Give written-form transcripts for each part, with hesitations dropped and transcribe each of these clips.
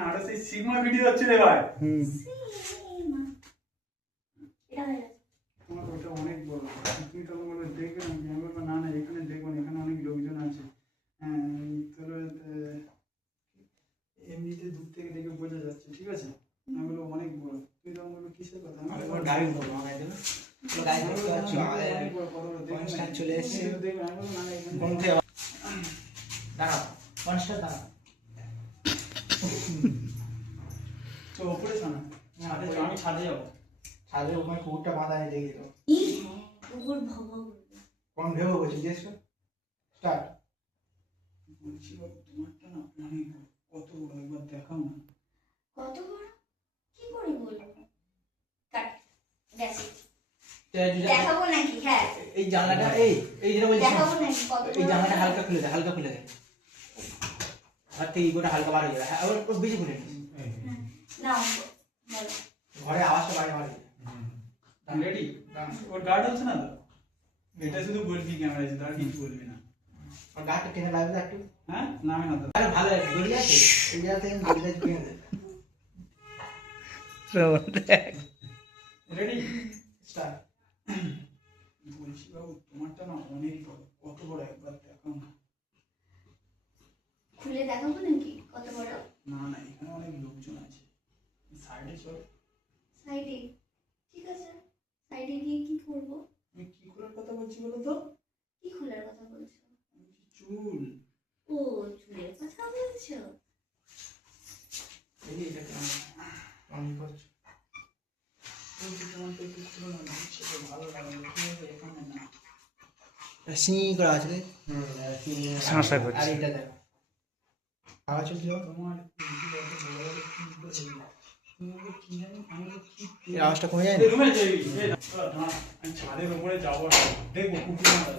না আরে সেই সিগমা ভিডিও হচ্ছে রে ভাই তোমার ওটা অনেক বড় তুমি তখন বলবে দেখবে না আমি বলবো না না এখানে দেখবো না এখানে অনেক লোকজন আছে তোর এমনিতে দূর থেকে দেখে বোঝা যাচ্ছে ঠিক আছে আমি বলবো অনেক বড় তুই তখন বলবো কিসের কথা আমি বলবো গাড়ি বলবো আমার দেবে গাড়ি দেখতে পাচ্ছি অনেক বড় কত বড় দেখুন চলে এসেছে দেখুন আমি বলবো না না এখানে কোন থেকে দাঁড়াও কনস্টার দাঁড়াও তো উপরে শোনা আমি ছাদে যাবো ছাদে ওখানে কুকুরটা বাঁধা আছে দেখি তো কুকুর ভব কোন ভেবো বলছি জিজ্ঞেস কর স্টার্ট বলছি বাবু তোমারটা না অনেক কত বড় একবার দেখাও না কত বড় কি করে বলবো কাট দেখি দেখাবো নাকি হ্যাঁ এই জানলাটা এই যেটা বলছি দেখাবো নাকি কত এই জানলাটা হালকা খুলে দে আর থেকে ইগোটা হালকা বার হয়ে যাবে হ্যাঁ ওর বেশি খুলে নিস না বলো ঘরে আওয়াজটা বাইরে বার হয়ে যাবে রেডি ওর গার্ড হচ্ছে না তো এটা শুধু বলবি ক্যামেরা আছে তার কিছু বলবি না আর গাড়িটা টেনে লাগবে একটু হ্যাঁ নামে না তো আরে ভালো আছে দড়ি আছে এই জায়গা থেকে দড়িটা টেনে দে রেডি স্টার্ট বলছি বাবু তোমারটা না অনেক বড় কত বড় একবার দেখাও না খুলে দেখাবো নাকি কত বড় না না এখানে অনেক লোকজন আছে সাইডে চলো সাইডে ঠিক আছে সাইডে গিয়ে কি করব তুমি কি করার কথা বলছি বলো তো কি খোলার কথা বলছো চুল ও চুলের কথা বলছো এই এটা অন করছো তোমার তো একটু খুলো না সেটা ভালো লাগে ঠিক আছে এখানে না সি করা আছে সমস্যা আর করছে এটা দেখো আওয়াজ চলছে তোমার কি জানি আমি কি এই আওয়াজটা কমে যায় না রুমে যাই আমি ছাদের উপরে যাবো না দেখবো কুকুর না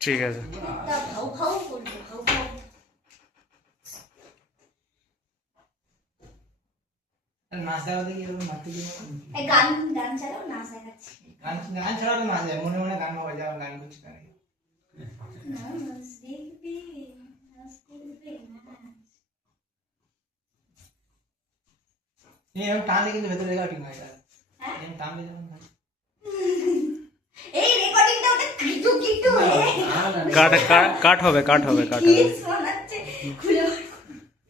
ঠিক আছে তা ভাও ভাও করবে ভাও ভাও নাচ দেওয়া দেখি এরকম নাচতে গিয়ে এই গান গান চালাও নাচ দেখাচ্ছি গান ছাড়া তো নাচ যায় মনে মনে গান বাজা যাওয়া গান করছি তাই নাচ দেখবে নাচ করবে নাচ এই আমি টানলে কিন্তু ভেতরে রেকর্ডিং হয় হ্যাঁ? আমি টানলে যখন হয় এই রেকর্ডিংটা ওটা কিটু কিটু কাট হবে কি শোনাচ্ছে খুলে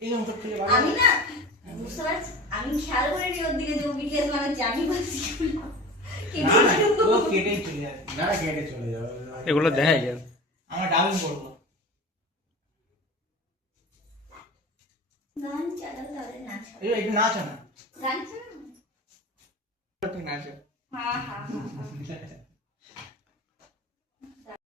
এইরকম করতে আমি না বুঝতে পারছি আমি খেয়াল করিনি ওর দিকে যে বিটিএস মানে জানি বলছি না না ও কেটেই চলে যাবে না কেটে চলে যাবে এগুলো দেখাই যাবে আমরা ডাউন করবো গান চালাও তাহলে নাচ হবে। এই একটু নাচো না গান চালাও নাচো হ্যাঁ হ্যাঁ হ্যাঁ